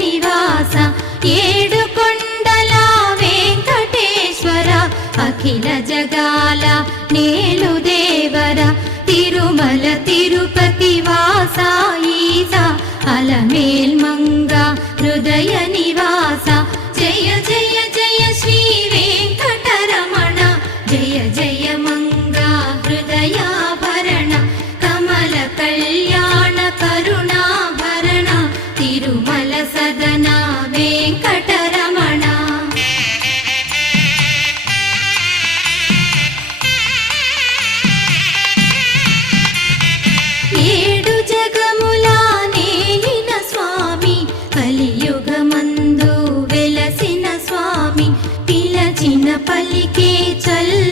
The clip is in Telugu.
నివాస ఏడు కొండల వెంకటేశ్వర అఖిల జగాల నేలు దేవర తిరుమల తిరుపతి వాస ఈస అలమేల్ మంగ హృదయ నివాస జయ జయ జయ శ్రీ వెంకటరమణ జయ జయ మంగ హృదయాభరణ కమల కళ్యాణ కరుణాభరణ తిరుమల సదన వెంకటరమణ ఏడు జగముల నేలిన స్వామి కలియుగమందు వెలసిన స్వామి పిలచిన పలికే చల్